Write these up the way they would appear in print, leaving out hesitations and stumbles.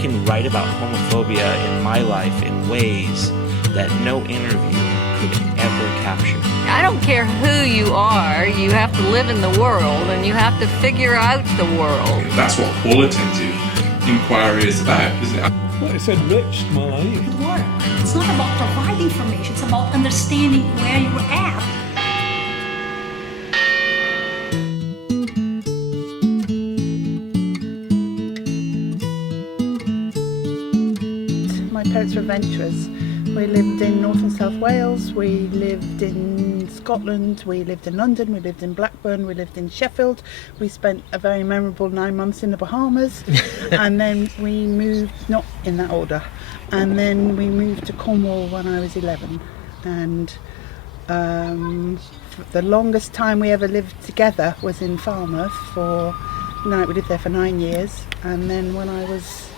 can write about homophobia in my life in ways that no interview could ever capture. I don't care who you are, you have to live in the world and you have to figure out the world. That's what qualitative inquiry is about, isn't it? Well, it's enriched my life. Work. It's not about providing information, it's about understanding where you were at. My parents were adventurers. We lived in North and South Wales, we lived in Scotland, we lived in London, we lived in Blackburn, we lived in Sheffield. We spent a very memorable 9 months in the Bahamas and then we moved, not in that order, and then we moved to Cornwall when I was 11. And the longest time we ever lived together was in Falmouth we lived there for 9 years, and then when I was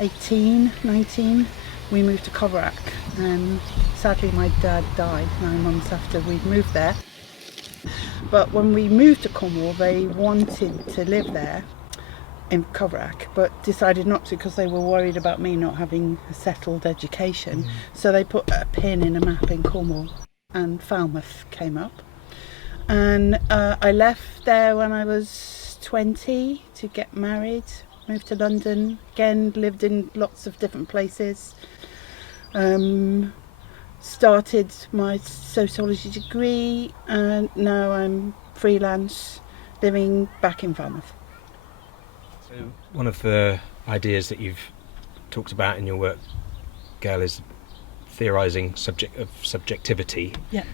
18, 19, we moved to Coverack, and sadly my dad died 9 months after we'd moved there. But when we moved to Cornwall, they wanted to live there in Coverack, but decided not to because they were worried about me not having a settled education. So they put a pin in a map in Cornwall, and Falmouth came up. And I left there when I was 20 to get married. Moved to London, again lived in lots of different places. Started my sociology degree, and now I'm freelance, living back in Falmouth. So one of the ideas that you've talked about in your work, Gayle, is theorizing subjectivity. Yeah.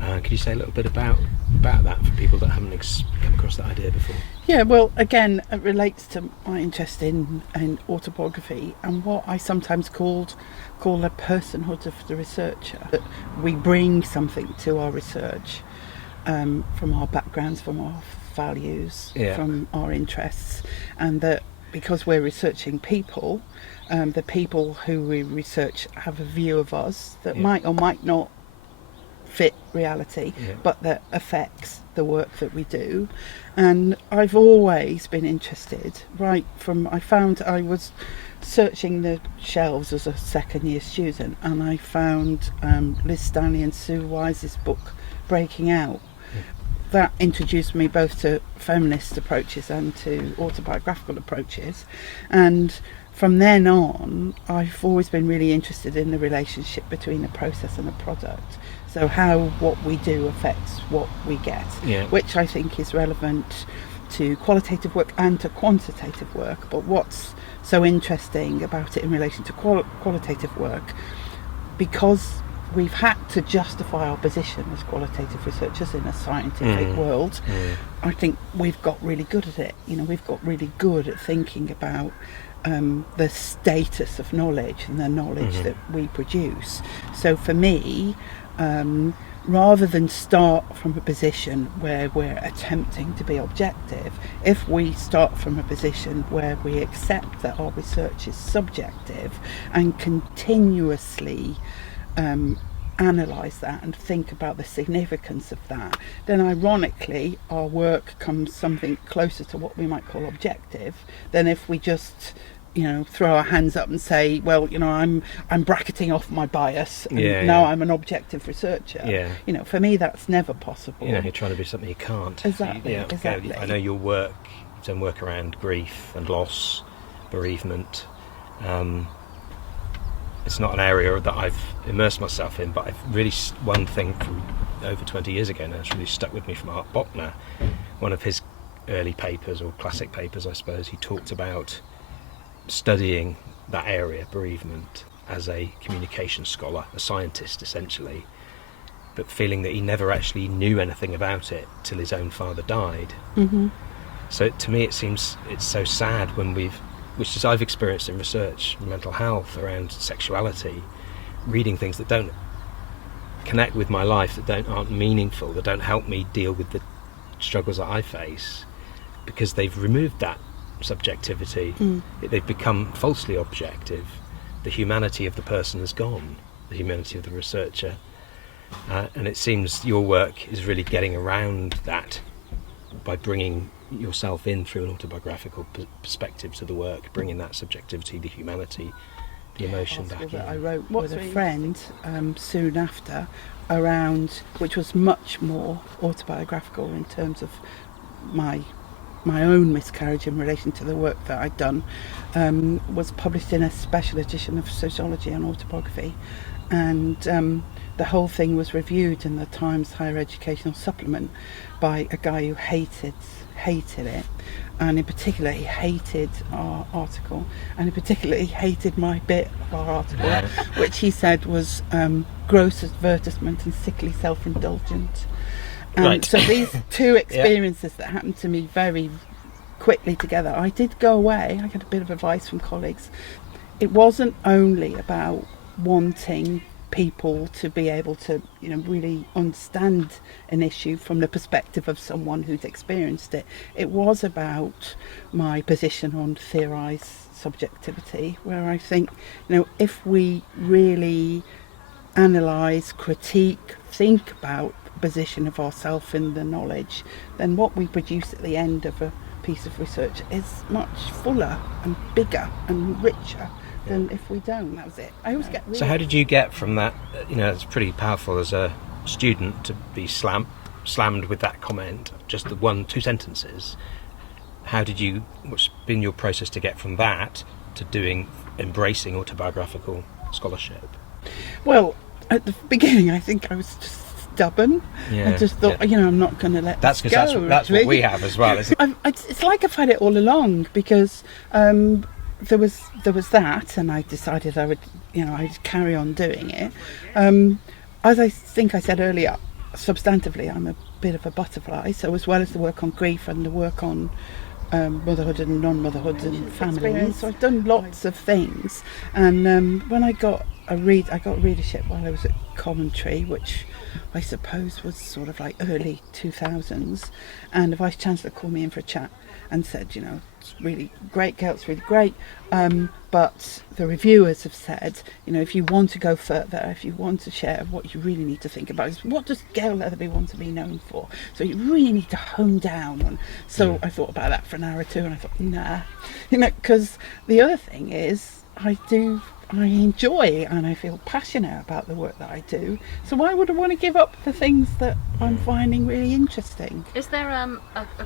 Could you say a little bit about that for people that haven't come across that idea before? Yeah, well, again, it relates to my interest in autobiography and what I sometimes call a personhood of the researcher. That we bring something to our research from our backgrounds, from our values, from our interests, and that because we're researching people, the people who we research have a view of us that might or might not fit reality, but that affects the work that we do. And I've always been interested, I was searching the shelves as a second year student, and I found Liz Stanley and Sue Wise's book Breaking Out. That introduced me both to feminist approaches and to autobiographical approaches, and from then on I've always been really interested in the relationship between a process and a product. So how what we do affects what we get, which I think is relevant to qualitative work and to quantitative work. But what's so interesting about it in relation to qualitative work, because we've had to justify our position as qualitative researchers in a scientific world, I think we've got really good at it. We've got really good at thinking about the status of knowledge and the knowledge that we produce. So for me, rather than start from a position where we're attempting to be objective, if we start from a position where we accept that our research is subjective and continuously analyse that and think about the significance of that, then ironically our work comes something closer to what we might call objective than if we just throw our hands up and say, well, I'm bracketing off my bias and now I'm an objective researcher. For me that's never possible. You're trying to do something you can't. Exactly. I know your work, you've done work around grief and loss, bereavement. It's not an area that I've immersed myself in, but I've really, one thing from over 20 years ago now, it's really stuck with me from Art Bochner. One of his early papers, or classic papers I suppose, he talked about studying that area, bereavement, as a communication scholar, a scientist essentially, but feeling that he never actually knew anything about it till his own father died. So to me it seems it's so sad when which is I've experienced in research, mental health, around sexuality, reading things that don't connect with my life, that aren't meaningful, that don't help me deal with the struggles that I face, because they've removed that subjectivity. They've become falsely objective. The humanity of the person has gone, the humanity of the researcher, and it seems your work is really getting around that by bringing yourself in through an autobiographical perspective to the work, bringing that subjectivity, the humanity, the emotion back in. That I wrote with a friend soon after, around, which was much more autobiographical in terms of my own miscarriage in relation to the work that I'd done, was published in a special edition of Sociology and Autobiography, and the whole thing was reviewed in the Times Higher Educational Supplement by a guy who hated it, and in particular he hated our article, and in particular he hated my bit of our article, which he said was gross advertisement and sickly self-indulgent. Right. So these two experiences that happened to me very quickly together, I did go away. I got a bit of advice from colleagues. It wasn't only about wanting people to be able to, really understand an issue from the perspective of someone who's experienced it. It was about my position on theorized subjectivity, where I think, if we really analyse, critique, think about position of ourselves in the knowledge, then what we produce at the end of a piece of research is much fuller and bigger and richer than if we don't. That was it. I always get really... So how did you get from that, it's pretty powerful as a student to be slammed with that comment, just the 1-2 sentences. What's been your process to get from that to embracing autobiographical scholarship? Well, at the beginning I think I was just stubborn. I just thought, I'm not going to let this go. That's what we have as well. It's like I've had it all along, because there was that, and I decided I would, I'd carry on doing it. As I think I said earlier, substantively I'm a bit of a butterfly, so as well as the work on grief and the work on motherhood and non-motherhood and families, so I've done lots of things. And when I got readership while I was at Coventry, which I suppose was sort of like early 2000s, and the Vice Chancellor called me in for a chat and said, it's really great, Gayle, it's really great, but the reviewers have said, if you want to go further, if you want to share, what you really need to think about is, what does Gayle Letherby want to be known for? So you really need to hone down on. So I thought about that for an hour or two, and I thought, nah, because the other thing is, I enjoy and I feel passionate about the work that I do, so why would I want to give up the things that I'm finding really interesting? Is there a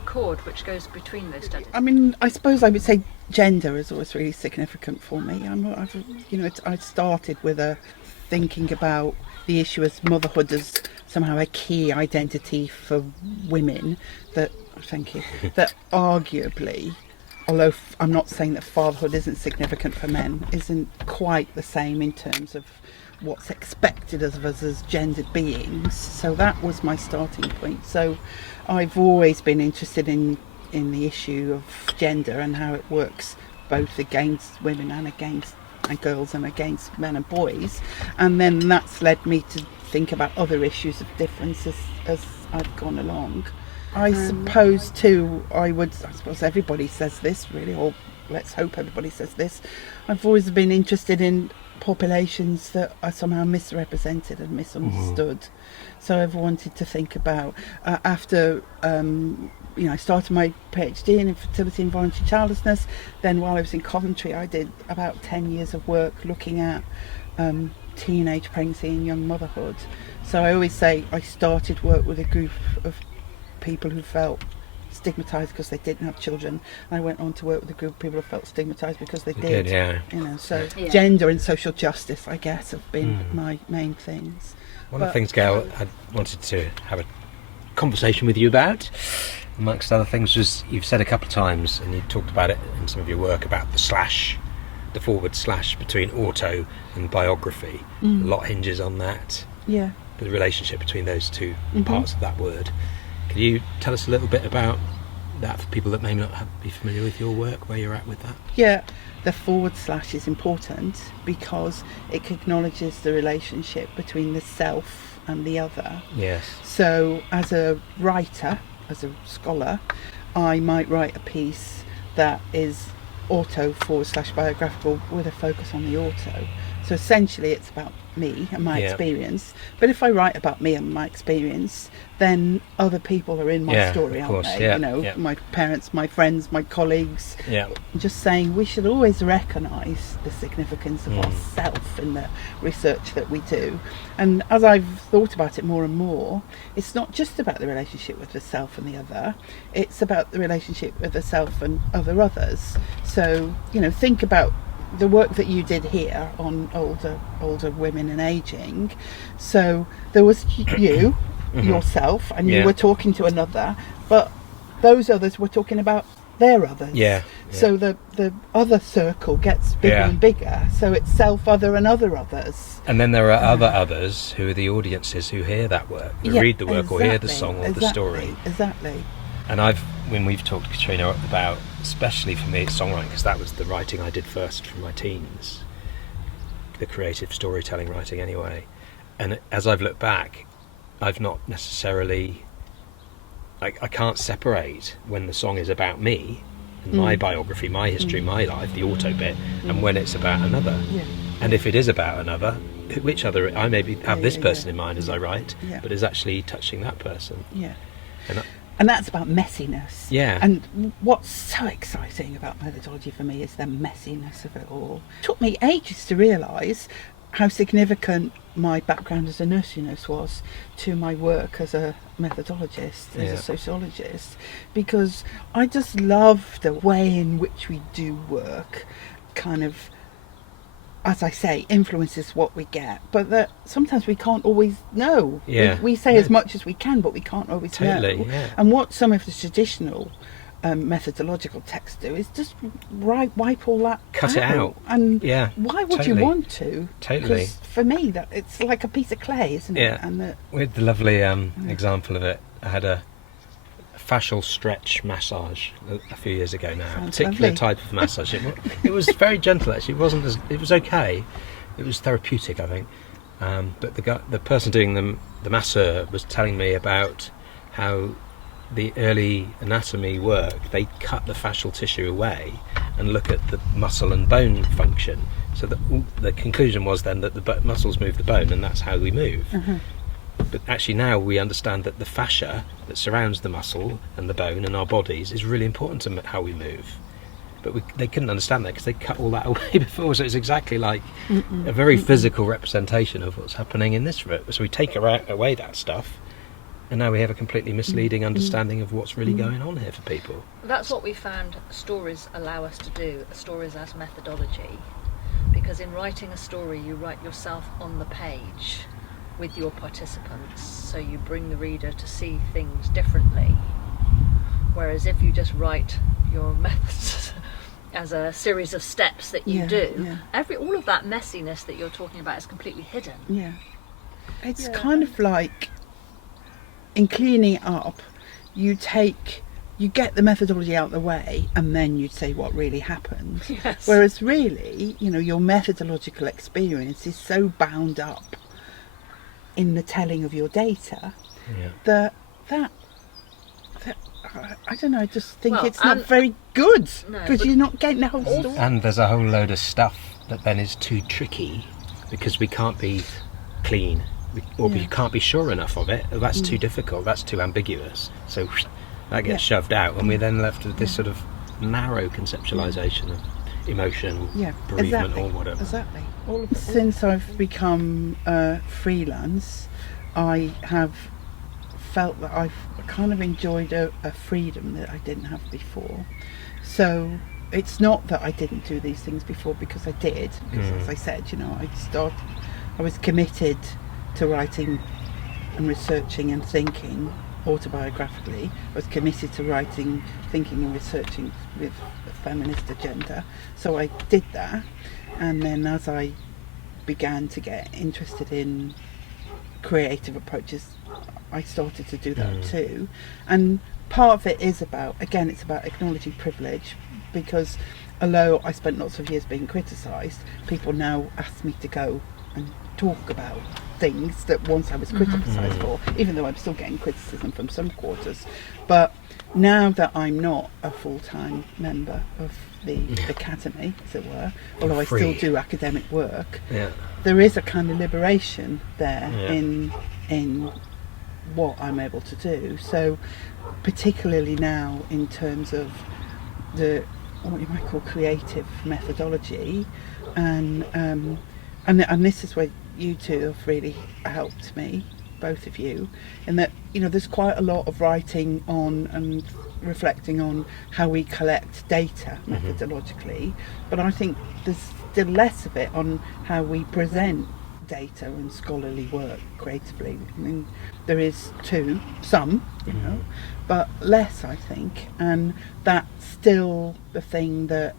chord which goes between those studies? I mean, I suppose I would say gender is always really significant for me. I started with thinking about the issue as motherhood as somehow a key identity for women, that arguably, although I'm not saying that fatherhood isn't significant for men, isn't quite the same in terms of what's expected of us as gendered beings. So that was my starting point. So I've always been interested in the issue of gender and how it works both against women and against girls and against men and boys. And then that's led me to think about other issues of differences as I've gone along. I suppose too, I suppose everybody says this really, or let's hope everybody says this, I've always been interested in populations that are somehow misrepresented and misunderstood. So I've wanted to think about, after I started my PhD in infertility and voluntary childlessness, then while I was in Coventry I did about 10 years of work looking at teenage pregnancy and young motherhood. So I always say I started work with a group of people who felt stigmatised because they didn't have children, and I went on to work with a group of people who felt stigmatised because they did. So gender and social justice, I guess, have been my main things. One of the things, Gayle, I wanted to have a conversation with you about, amongst other things, was you've said a couple of times, and you talked about it in some of your work, about the forward slash between auto and biography. A lot hinges on that. Yeah. The relationship between those two parts of that word. Can you tell us a little bit about that for people that may not be familiar with your work, where you're at with that? Yeah, the forward slash is important because it acknowledges the relationship between the self and the other. Yes. So as a writer, as a scholar, I might write a piece that is auto / biographical with a focus on the auto. So essentially it's about me and my Yeah. experience. But if I write about me and my experience, then other people are in my Yeah, story, of aren't course, they? yeah, You know, yeah. my parents, my friends, my colleagues. Yeah. Just saying we should always recognise the significance of Mm. ourself in the research that we do. And as I've thought about it more and more, it's not just about the relationship with the self and the other, it's about the relationship with the self and other others. So, you know, think about the work that you did here on older women and aging. So there was you, yourself, and you Yeah. were talking to another, but those others were talking about their others. Yeah, So the other circle gets bigger Yeah. and bigger. So it's self, other, and other others. And then there are other others who are the audiences who hear that work, who Yeah, read the work or hear the exactly, song or the exactly, story. Exactly. And when we've talked to Kitrina about, especially for me, it's songwriting, because that was the writing I did first from my teens, the creative storytelling writing anyway. And as I've looked back, I've not necessarily, I can't separate when the song is about me, and my biography, my history, my life, the auto bit, and when it's about another. Yeah. And if it is about another, which other, I maybe have this yeah, person yeah. in mind as I write, Yeah. but is actually touching that person. Yeah. And And that's about messiness. Yeah. And what's so exciting about methodology for me is the messiness of it all. It took me ages to realise how significant my background as a nursing nurse was to my work as a methodologist, as Yeah. a sociologist, because I just love the way in which we do work, kind of, as I say, influences what we get, but that sometimes we can't always know. Yeah. We say Yeah. as much as we can, but we can't always Totally, know. yeah. And what some of the traditional methodological texts do is just wipe all that Cut it out. And Yeah, why would totally. you want to? Totally. 'Cause for me, that it's like a piece of clay, isn't it? Yeah. And that, We had the lovely example of it. I had a fascial stretch massage a few years ago now. A Sounds particular lovely. type of massage. It was very gentle actually. It was okay. It was therapeutic, I think. But the person doing the masseur was telling me about how the early anatomy work, they cut the fascial tissue away and look at the muscle and bone function. So the conclusion was then that the muscles move the bone, and that's how we move. But actually now we understand that the fascia that surrounds the muscle and the bone and our bodies is really important to how we move. But they couldn't understand that because they cut all that away before, so it's exactly like a very physical representation of what's happening in this room. So we take away that stuff, and now we have a completely misleading understanding of what's really going on here for people. That's what we found stories allow us to do, stories as methodology. Because in writing a story, you write yourself on the page with your participants, so you bring the reader to see things differently. Whereas if you just write your methods as a series of steps that you do, all of that messiness that you're talking about is completely hidden. yeah. It's kind of like, in cleaning it up, you get the methodology out of the way, and then you say what really happened. Yes. Whereas really, your methodological experience is so bound up in the telling of your data that I don't know, I just think it's not very good, No, because but you're not getting the whole story. And there's a whole load of stuff that then is too tricky because we can't be clean, we can't be sure enough of it. Oh, that's too difficult, that's too ambiguous. So that gets shoved out, and we're then left with this sort of narrow conceptualisation of emotion, bereavement, or whatever. Exactly. All of it. Since I've become freelance, I have felt that I've kind of enjoyed a freedom that I didn't have before. So it's not that I didn't do these things before, because I did. Because as I said, I was committed to writing and researching and thinking autobiographically. I was committed to writing, thinking and researching with a feminist agenda. So I did that, and then as I began to get interested in creative approaches, I started to do that too. And part of it is it's about acknowledging privilege, because although I spent lots of years being criticised, people now ask me to go and talk about things that once I was criticised for, even though I'm still getting criticism from some quarters. But now that I'm not a full-time member of the academy, as it were, although I still do academic work, there is a kind of liberation there in what I'm able to do. So particularly now in terms of the what you might call creative methodology, and this is where you two have really helped me, both of you, in that, you know, there's quite a lot of writing on and reflecting on how we collect data methodologically, but I think there's still less of it on how we present data and scholarly work creatively. I mean, there is some, you know, but less, I think, and that's still the thing that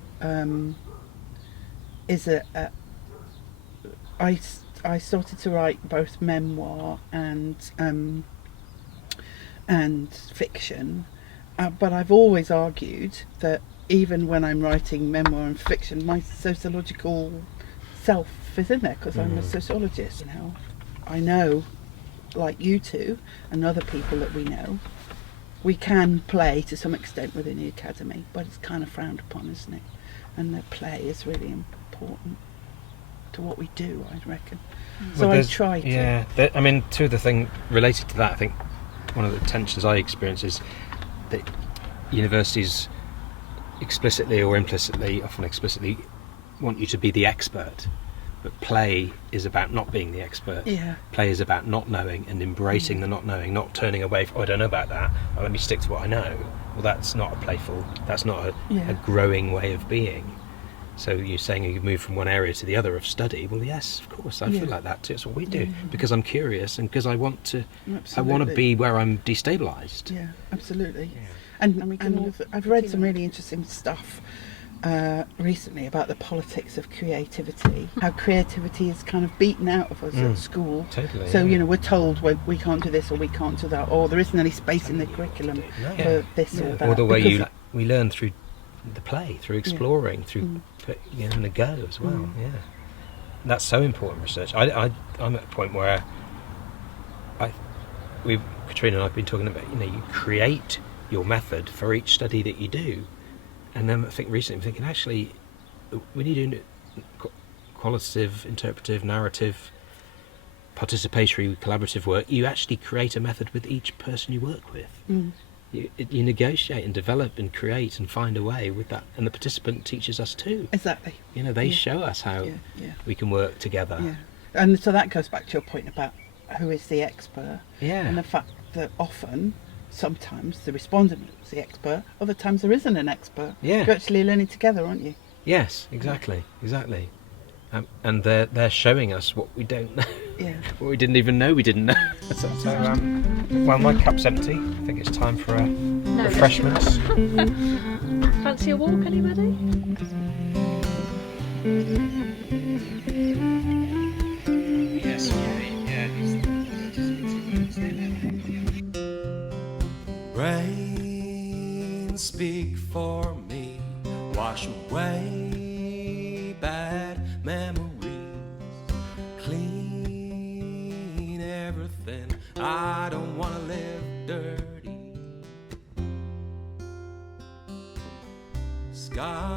is I started to write both memoir and fiction, but I've always argued that even when I'm writing memoir and fiction, my sociological self is in there, because I'm a sociologist. You know, I know, like you two and other people that we know, we can play to some extent within the academy, but it's kind of frowned upon, isn't it? And the play is really important to what we do, I reckon. So I try to. Yeah, I mean, to the thing related to that, I think one of the tensions I experience is that universities explicitly or implicitly, often explicitly, want you to be the expert. But play is about not being the expert. Yeah. Play is about not knowing and embracing the not knowing, not turning away from, oh, I don't know about that, oh, let me stick to what I know. Well, that's not a playful, that's not a growing way of being. So you're saying you move from one area to the other of study. Well, yes, of course, I feel like that too. It's what we do, because I'm curious and because I want to be where I'm destabilised. Yeah, absolutely. Yeah. And I've read some really interesting stuff recently about the politics of creativity, how creativity is kind of beaten out of us at school. Totally. So, you know, we're told we can't do this or we can't do that, or there isn't any space in the curriculum for this or that. Or the way we learn through the play, through exploring, through having a go as well. Yeah, that's so important research. I'm at a point where Kitrina and I've been talking about, you know, you create your method for each study that you do, and then I think recently I'm thinking, actually, when you do qualitative, interpretive, narrative, participatory, collaborative work, you actually create a method with each person you work with. You negotiate and develop and create and find a way with that, and the participant teaches us too. Exactly. You know, they show us how we can work together. Yeah, and so that goes back to your point about who is the expert. Yeah. And the fact that sometimes the respondent is the expert, other times there isn't an expert. Yeah. You're actually learning together, aren't you? Yes, exactly. And they're showing us what we don't know. Yeah. What we didn't even know we didn't know. Well, my cup's empty. I think it's time for refreshments. Fancy a walk, anybody? Yes, Rain, speak for me, wash away bad memories, clean everything. I don't want to live dirty. Sky